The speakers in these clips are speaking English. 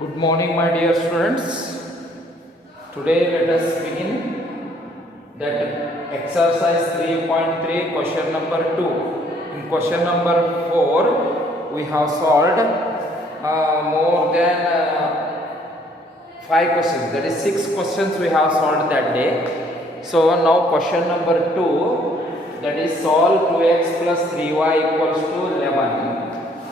Good morning, my dear students. Today, let us begin that exercise 3.3, question number 2. In question number 4, we have solved more than 5 questions. That is 6 questions we have solved that day. So, now question number 2, that is solve 2x plus 3y equals to 11.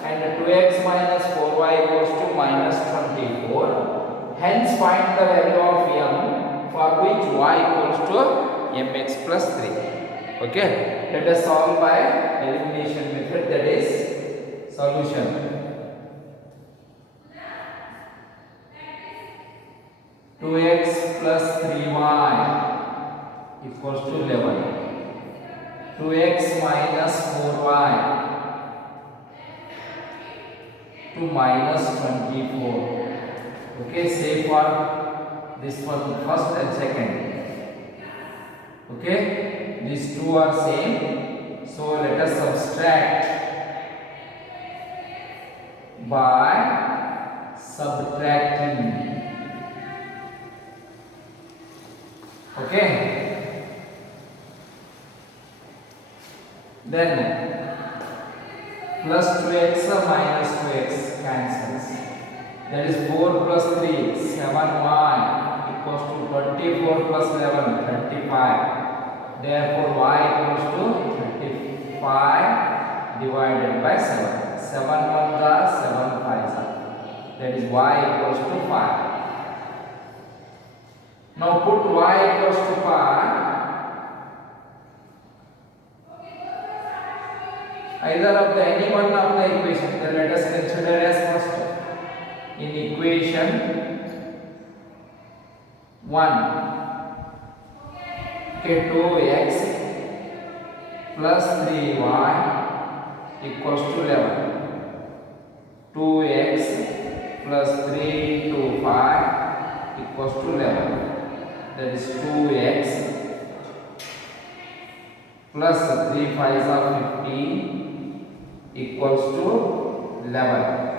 And 2x minus 4y equals to minus 24. Hence find the value of m for which y equals to mx plus 3. Okay, let us solve by elimination method, that is solution. Two x plus 3y equals to 11. 2x minus 4y to minus 24. Okay, say for this one first and second. Okay, these two are same, so let us subtract by subtracting. Okay, then plus 2x minus 2x cancels. That is 4 plus 3, 7y equals to 24 plus 11, 35. Therefore, y equals to 35 divided by 7. 7 1s are 7 5s are. That is y equals to 5. Now put y equals to 5 either of the any one of the equation. Then let us consider as first in equation 1. Okay, 2x plus 3y equals to 11. 2x plus 3 into 5 equals to 11. That is 2x plus 3 5s are 15 equals to 11.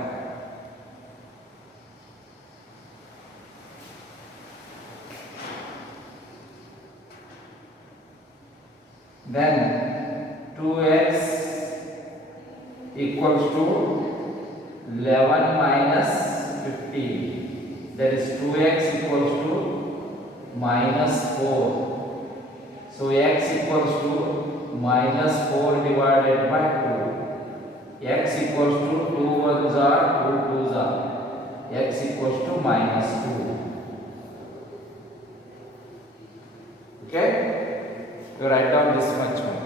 Then 2x equals to 11 minus 15. That is 2x equals to minus 4. So x equals to minus 4 divided by 2. X equals to 2 1s are 2 2s are. X equals to minus 2. Okay? You write down this much one.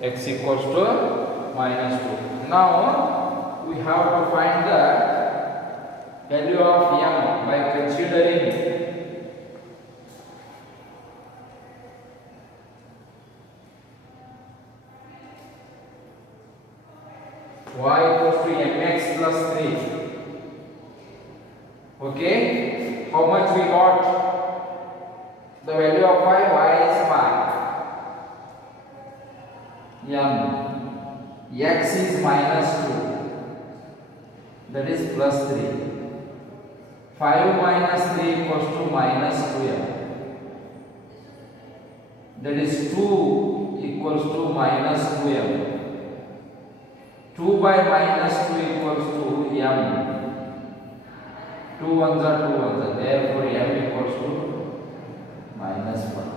X equals to minus 2. Now we have to find the value of m by considering y equals to mx plus 3. Okay, how much we got? The value of y is 5. X is minus 2. That is plus 3. 5 minus 3 equals to minus 2m. That is 2 equals to minus 2m. 2 by minus 2 equals to m. 2 1s are 2 1s are. Therefore, m equals to minus 1.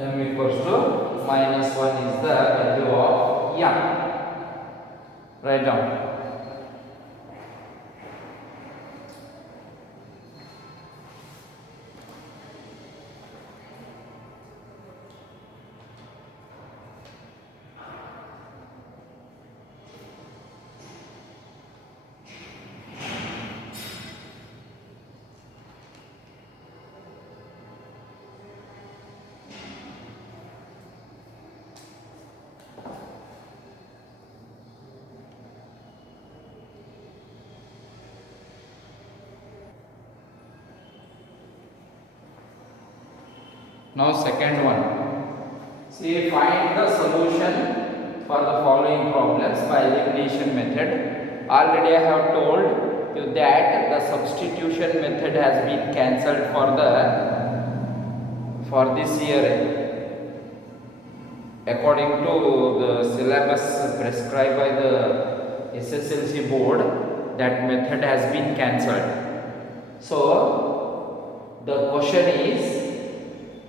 M equals to minus 1 is the value of m. Write down. Now second one. See, find the solution for the following problems by elimination method. Already I have told you that the substitution method has been cancelled for this year according to the syllabus prescribed by the SSLC board. That method has been cancelled. So the question is,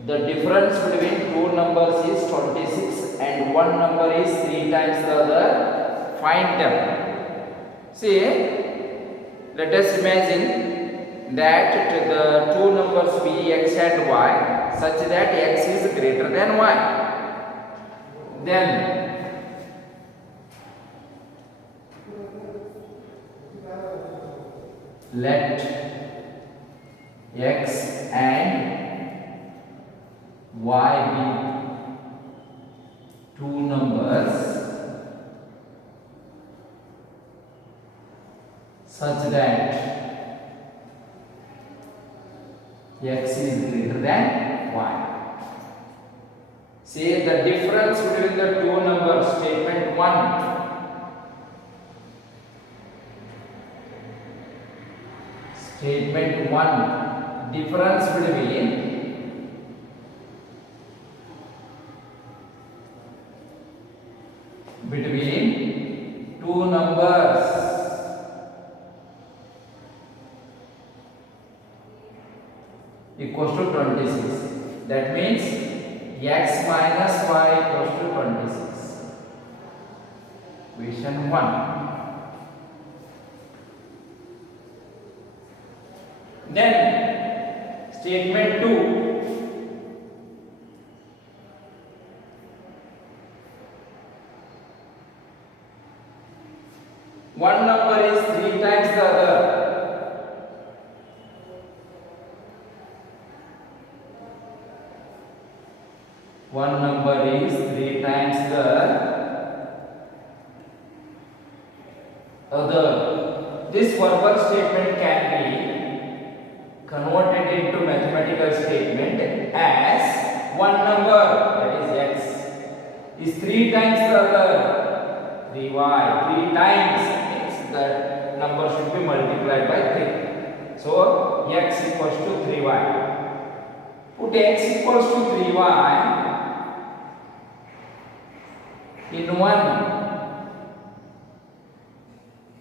the difference between two numbers is 26 and one number is 3 times the other. Find them. See, let us imagine that the two numbers be x and y such that x is greater than y. Then let x and y be two numbers such that x is greater than y. See the difference between the two numbers. Statement 1. Statement 1. Difference between two numbers equals to 26. That means x minus y equals to 26. Question 1. Then statement 2. One number is 3 times the other. One number is 3 times the other. This verbal statement can be converted into mathematical statement as one number, that is x, is 3 times the other, 3y. 3 times means that number should be multiplied by 3. So x equals to 3y. Put x equals to 3y in 1.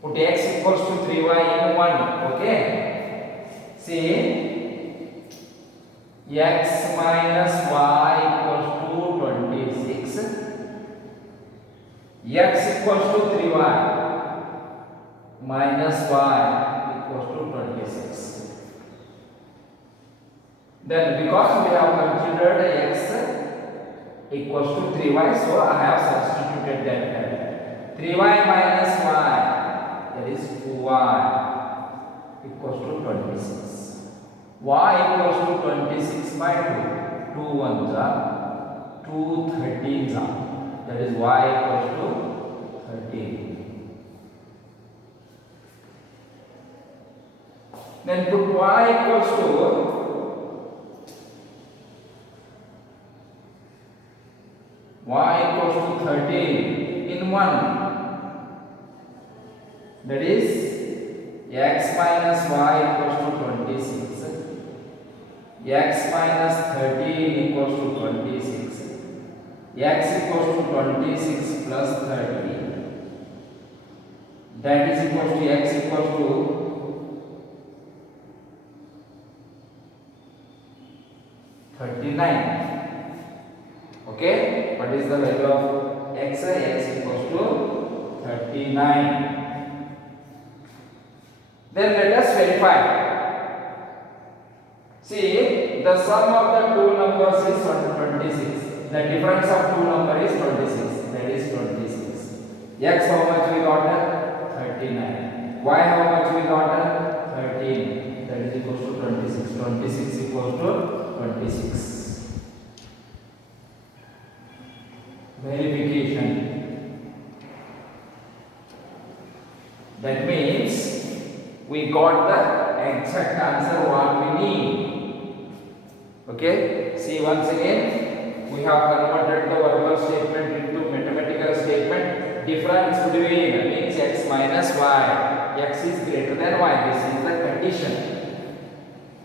Put x equals to 3y in 1. Okay. See, x minus y equals to 26. X equals to 3y minus y equals to 26. Then because we have considered x equals to 3y, so I have substituted that value. 3y minus y, that is 2y equals to 26. Y equals to 26 by 2. 2 1s are 2 13s are. That is y equals to 13. Then put y equals to y equals to 13 in 1. That is x minus y equals to 26. X minus 13 equals to 26. X equals to 26 plus 30. That is equals to x equals to 39. Okay, what is the value of x? X equals to 39. Then let us verify. See, the sum of the two numbers is 26. The difference of two numbers is 26. That is 26. X how much we got? 39. Y how much we got? 13. That is equals to 26. 26 equals to 26. Verification. That means we got the exact answer what we need. Okay. See once again, we have converted the verbal statement into mathematical statement. Difference between means x minus y. X is greater than y. This is the condition.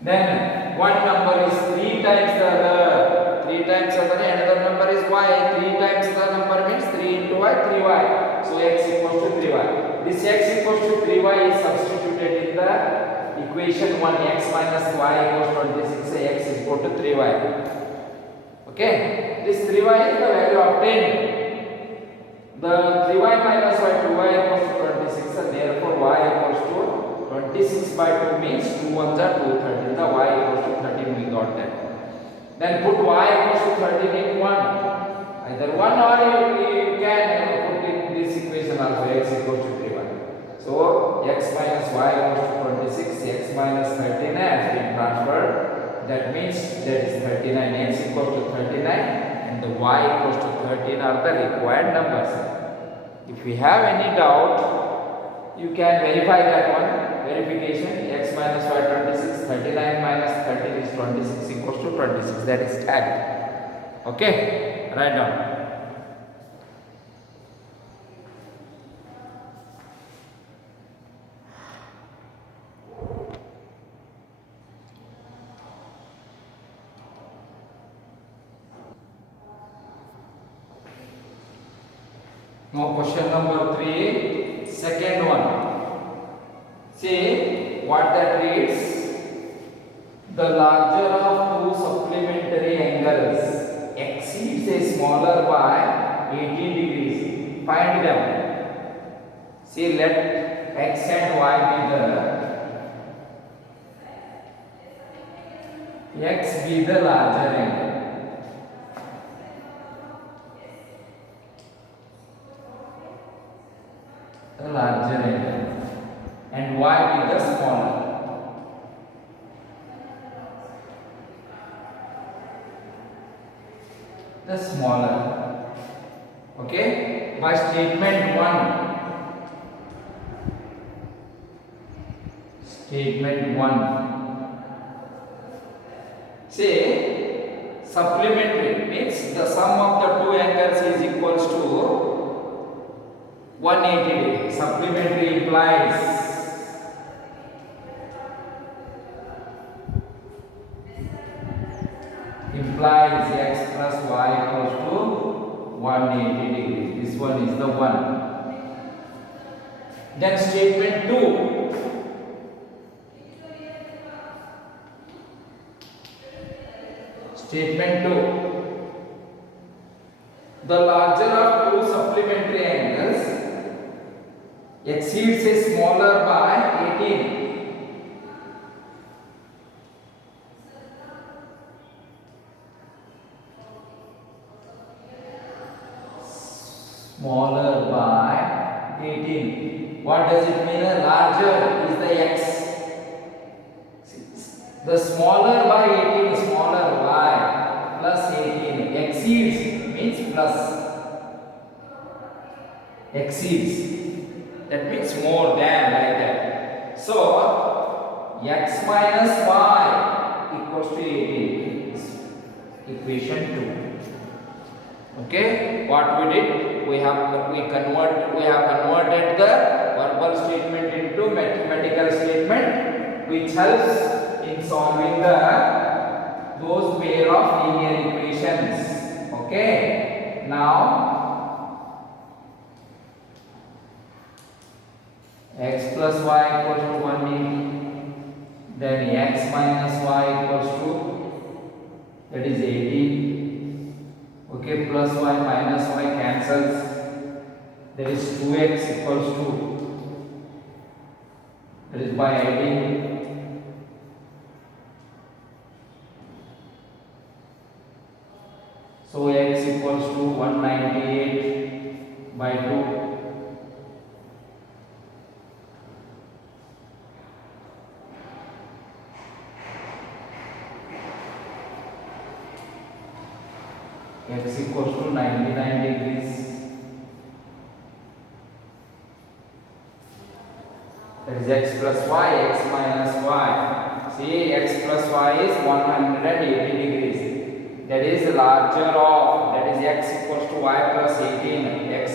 Then one number is 3 times the other. 3 times other, another number is y. 3 times the number means 3 into y, 3y. So x equals to 3y. This x equals to 3y is substituted in the equation 1. X minus y equals 26. Say x is equal to 3y. Okay. This 3y is the value obtained. The 3y minus y, 2y equals to 26, and therefore y equals to 26 by 2 means 2 ones are 2, 13. The y equals to 13, we got that. Then put y equals to 13 in 1. Either 1 or you can put in this equation also, x equals to 3y. So x minus y equals to 26, x minus 13 has been transferred. That means that is 39, x equals to 39 and the y equals to 13 are the required numbers. If you have any doubt, you can verify that one. Verification, x minus y 26, 39 minus 13 is 26 equals to 26. That is tagged. Okay, write down. Now question number 3, second one. See what that reads. The larger of two supplementary angles exceeds a smaller by 18 degrees. Find them. See, let x and y be the x be the larger angle. The larger angle. And y be the smaller. The smaller. Okay, by statement 1. Statement 1. Say supplementary means the sum of the two angles is equals to 180 degrees. Supplementary implies x plus y equals to 180 degrees. This one is the one. Then statement 2. Statement 2. The larger of two supplementary angles exceeds a smaller by 18. Smaller by 18. What does it mean? Larger is the x. The smaller by 18, smaller y plus 18. Exceeds means plus. Exceeds. That means more than, like that. So x minus y equals to 18. Equation 2. Okay, what we did? We have converted the verbal statement into mathematical statement, which helps in solving those pair of linear equations. Okay, now x plus y equals to 180, then x minus y equals to, that is 18. Okay, plus y minus y cancels. There is 2x equals to, that is by adding. So x equals to 198 by 2. X equals to 99 degrees. That is x plus y, x minus y. See, x plus y is 180 degrees. that is larger of, that is x equals to y plus 18, x,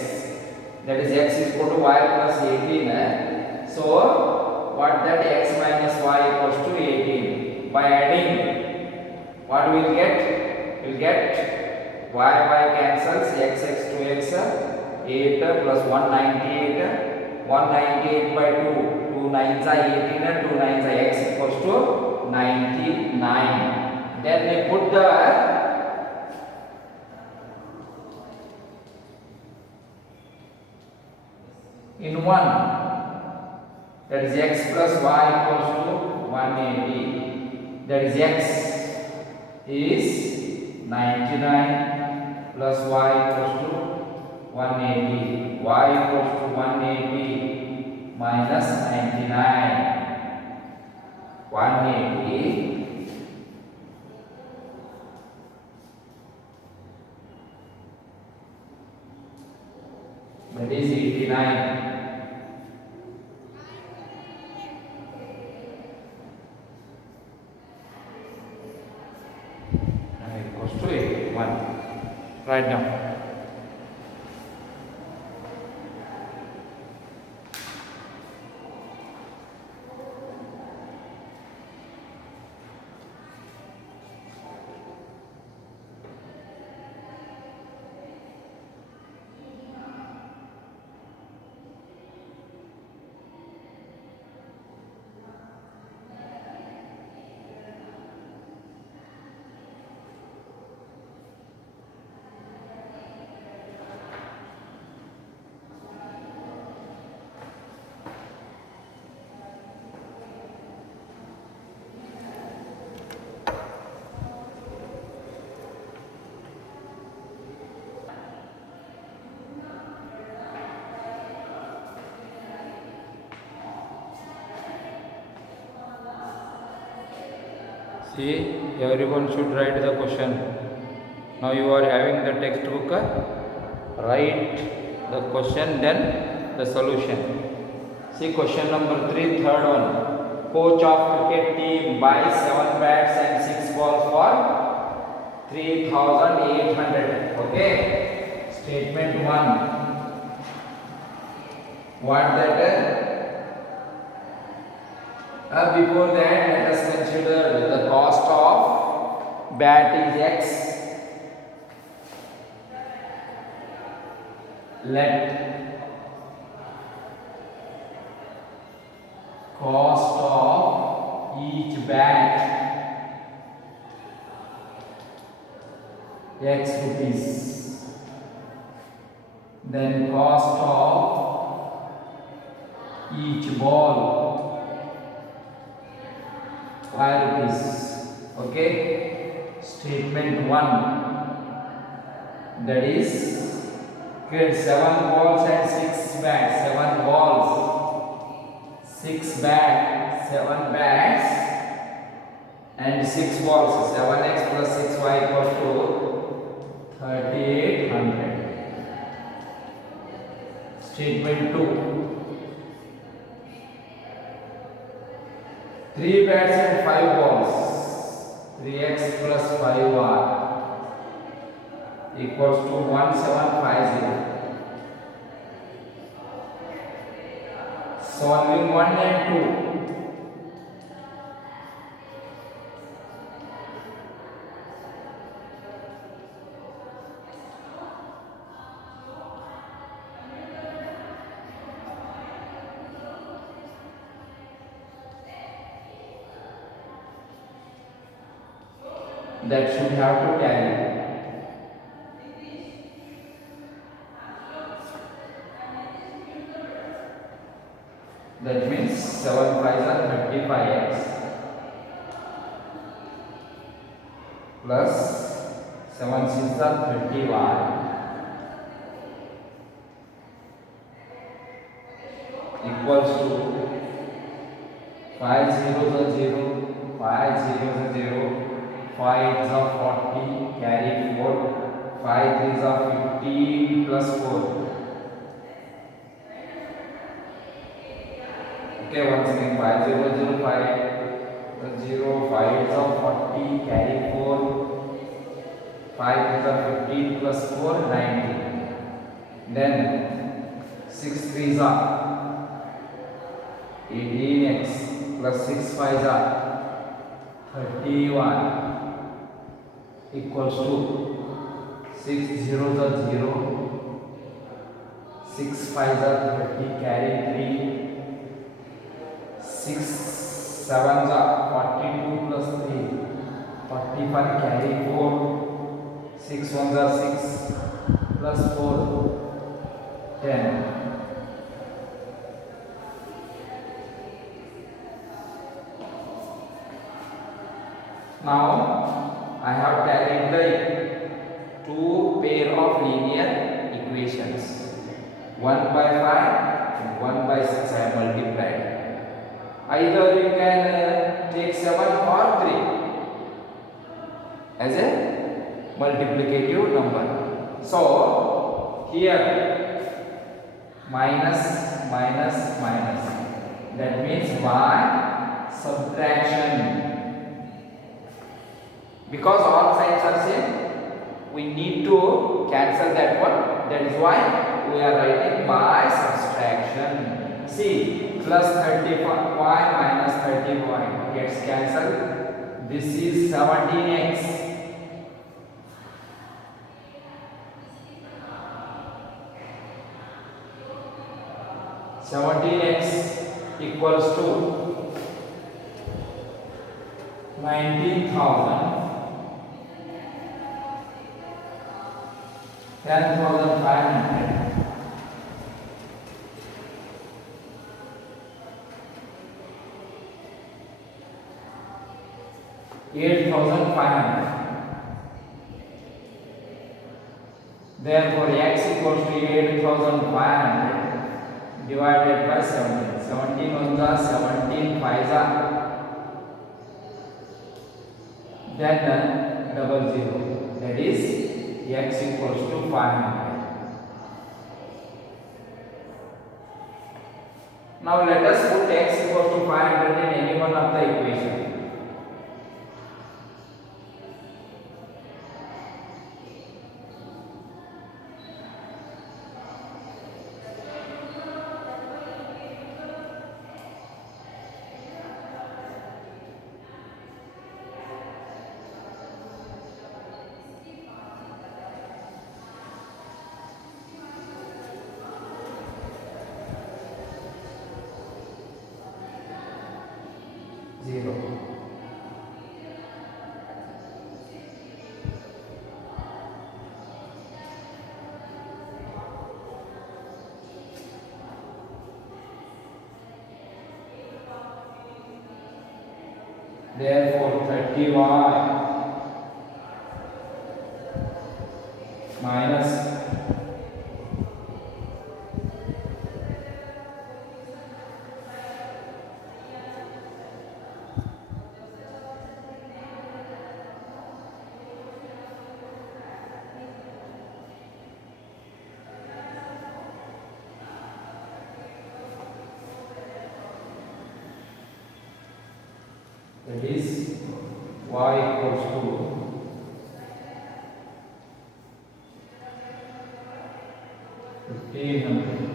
that is x is equal to y plus 18, so what that x minus y equals to 18. By adding, what we will get? We will get y cancels, x 2x 8 plus 198, 198 by 2, 2 9s are 18 and 2 9s are x equals to 99. Then we put the in 1, that is x plus y equals to 180, that is x is 99 plus y equals to 180, y equals to 180 minus 99, 180 that is 89. Equals to 81. Write down. See, everyone should write the question. Now you are having the textbook. Write the question, then the solution. See question number 3, third one. Coach of cricket team buys 7 bats and 6 balls for 3,800. Okay. Statement 1. What that? Before that, let us consider the cost of bat is x. Let cost of each bat x rupees. Then cost of each ball 5 rupees. Okay. Statement 1. That is create 7 balls and 6 bats. 7 balls, 6 bats, 7 bats and 6 balls. 7x plus 6y equals to 3,800. Statement 2. 3 bats and 5 balls, 3x plus 5y equals to 1750. Solving 1 and 2. That should have to tally. That means 7 5s are 35x plus 7 6s are 30y equals to 5 zeros are 0, 5 zeros are 0. 5 8s are 40, carry 4, 5 3s are 15 plus 4. Okay, once again 5 0 0 5 0, 5 8s are 40, carry 4, 5 to the 15 plus 4 19. Then 6 3s are 18x plus 6 5s are 31 equals to 6 zeros are 0, 6 5s are 30, carry 3, 6 7s are 42 plus 3, 45, carry 4, 6 1s are 6 plus 4, 10. Now I have carried the two pair of linear equations, 1 by 5 and 1 by 6 I have multiplied. Either you can take 7 or 3 as a multiplicative number. So here minus minus minus, that means by subtraction. Because all signs are same, we need to cancel that one. That is why we are writing by subtraction. See, plus 35y minus 30y gets cancelled. This is 17x. 17x equals to 19,000. 10,500, 8,500. Therefore, x equals to 8,500 divided by 17. 17 ones are 17 5s are, then double zero. That is x equals to 500. Now let us put x equals to 500 in any one of the equation. Zero. Therefore, 30y minus 1500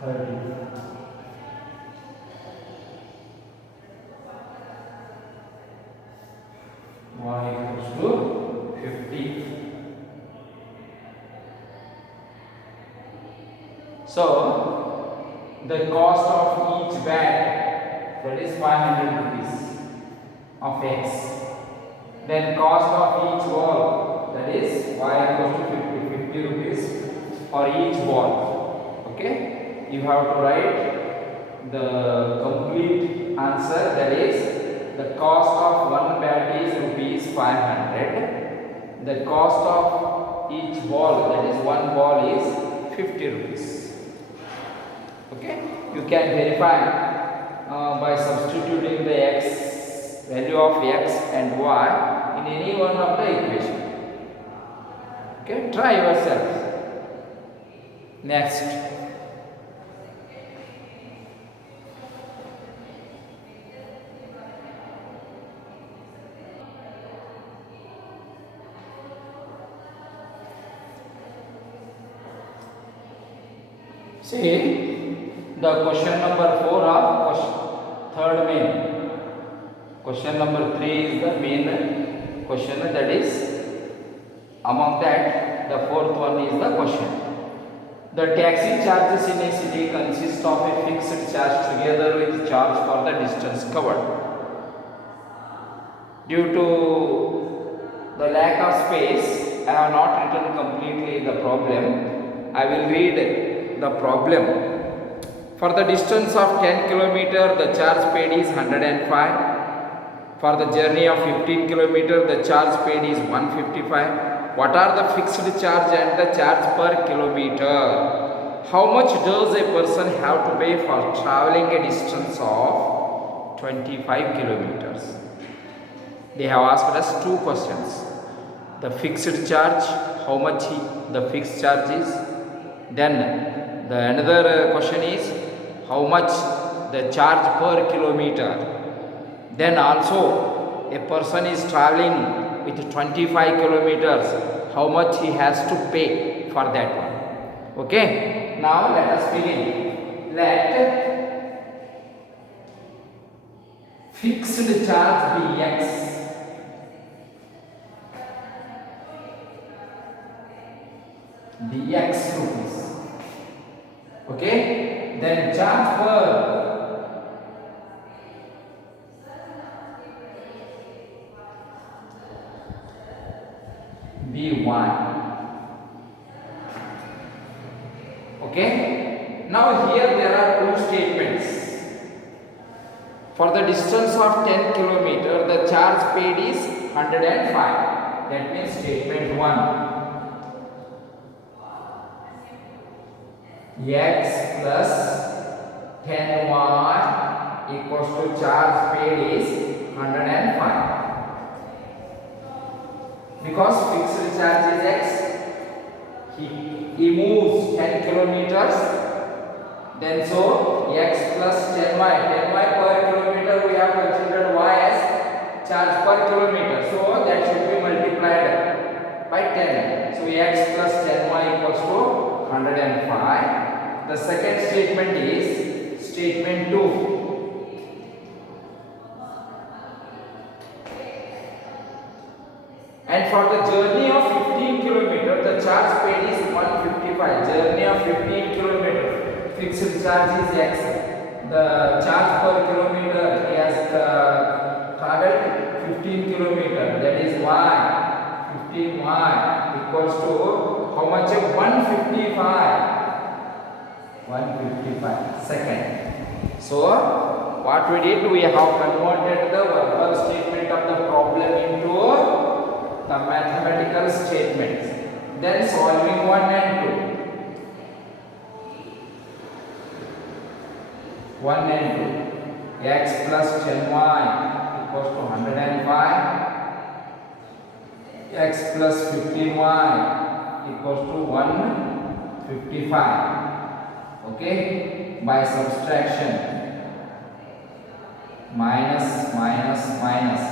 30 y equals to 50. So the cost of each bag, that is 500 rupees of x. Then cost of each ball, that is y equals to 50 rupees for each ball. Okay, you have to write the complete answer, that is the cost of one bat is rupees 500. The cost of each ball, that is one ball, is 50 rupees. Okay, you can verify by substituting the x value of x and y in any one of the equation. Okay, try yourself. Next, See the question number 4 of third main. Question number 3 is the main question, that is among that the fourth one is the question. The taxi charges in a city consist of a fixed charge together with charge for the distance covered. Due to the lack of space, I have not written completely the problem. I will read the problem. For the distance of 10 km, the charge paid is 105. For the journey of 15 km, the charge paid is 155. What are the fixed charge and the charge per kilometer? How much does a person have to pay for traveling a distance of 25 kilometers? They have asked us two questions. The fixed charge, how much the fixed charge is. Then the another question is how much the charge per kilometer. Then also a person is traveling with 25 kilometers, how much he has to pay for that one. Okay, now let us begin. Let fixed charge be x. Dx rupees. Okay, then charge per b1. Okay, now here there are two statements. For the distance of 10 km, the charge paid is 105. That means statement 1. X plus 10y equals to charge paid is 105. Because fixed charge is x, he moves 10 kilometers, then so x plus 10y, 10y per kilometer we have considered y as charge per kilometer, so that should be multiplied by 10. So x plus 10y equals to 105. The second statement is statement 2. And for the journey of 15 km, the charge paid is 155. Journey of 15 km, fixed charge is x. The charge per kilometer, he has traveled 15 km, that is y. 15y equals to how much? 155. 155 second. So what we did, we have converted the verbal statement of the problem into the mathematical statements. Then solving 1 and 2. 1 and 2. X plus 10y equals to 105. X plus 15y equals to 155. Okay, by subtraction, minus minus minus,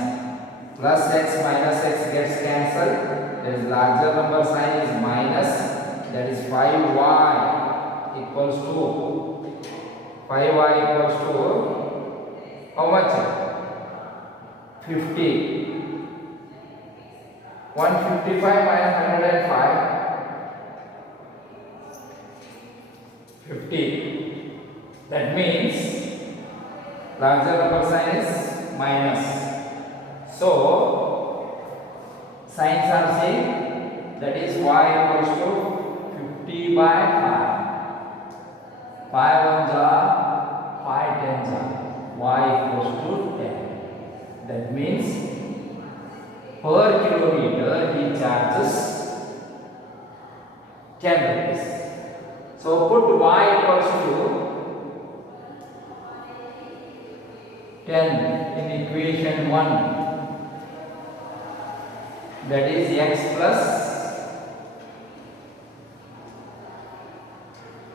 plus x minus x gets cancelled, there is larger number sign is minus, that is 5y equals to 5y equals to how much? 50. 155 minus 105, 50. That means larger number sign is minus. So signs are same, that is y equals to 50 by 5. 5 ones are 5 tens are, y equals to 10. That means per kilometer he charges 10 rupees. So put y equals to 10 in equation 1. That is x plus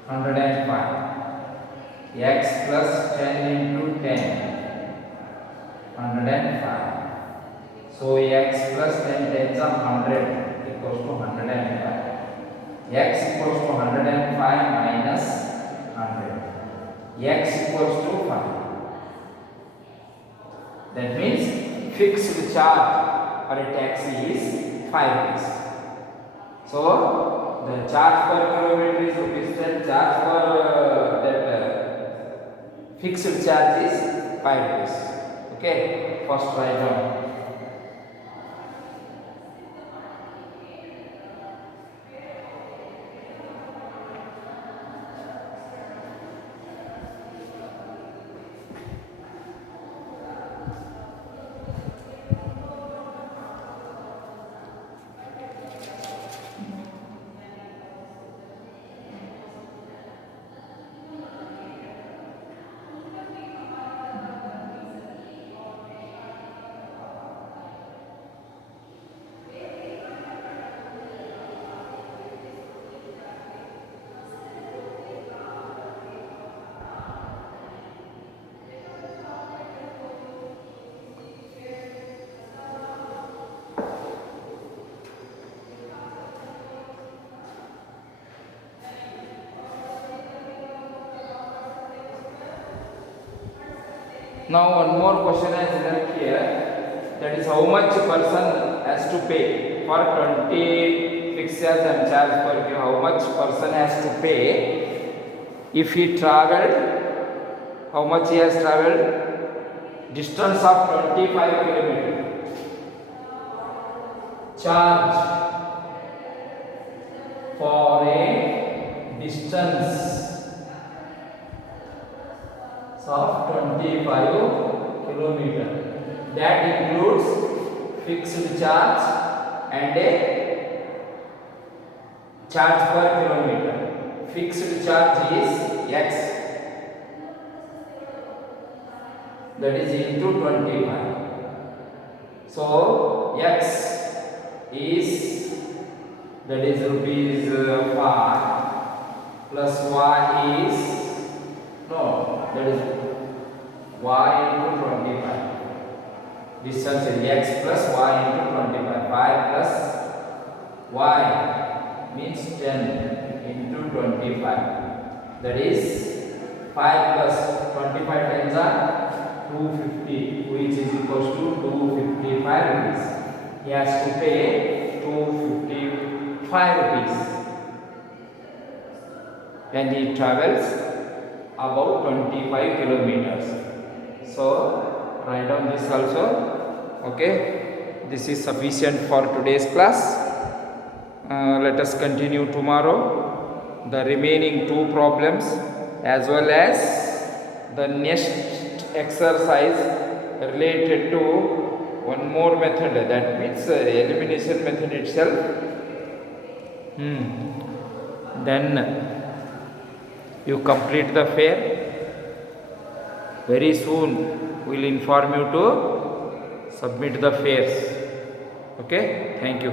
105. X plus 10 into 10. 105. So x plus 10 tens are 100 equals to 105. X equals to 105 minus 100. X equals to 5. That means fixed charge for a taxi is 5 rupees. So the charge per kilometer is rupees 10. Charge for that fixed charge is 5 rupees. Okay, first write down. Now one more question is left here, that is how much person has to pay for 20 fixed charge and charge per kilo. How much person has to pay if he traveled, how much he has traveled? Distance of 25 kilometers. Charge for a distance of 25 kilometers. That includes fixed charge and a charge per kilometer. Fixed charge is X, that is into 25. So X is, that is rupees 5 plus Y is, no, that is y into 25. Distance is X plus Y into 25. 5 plus Y means 10 into 25. That is 5 plus 25 times are 250, which is equals to 255 rupees. He has to pay 255 rupees when he travels about 25 kilometers. So write down this also. Okay, this is sufficient for today's class. Let us continue tomorrow the remaining 2 problems as well as the next exercise related to one more method, that means elimination method itself. Then you complete the fair. Very soon we will inform you to submit the fairs. Okay, thank you.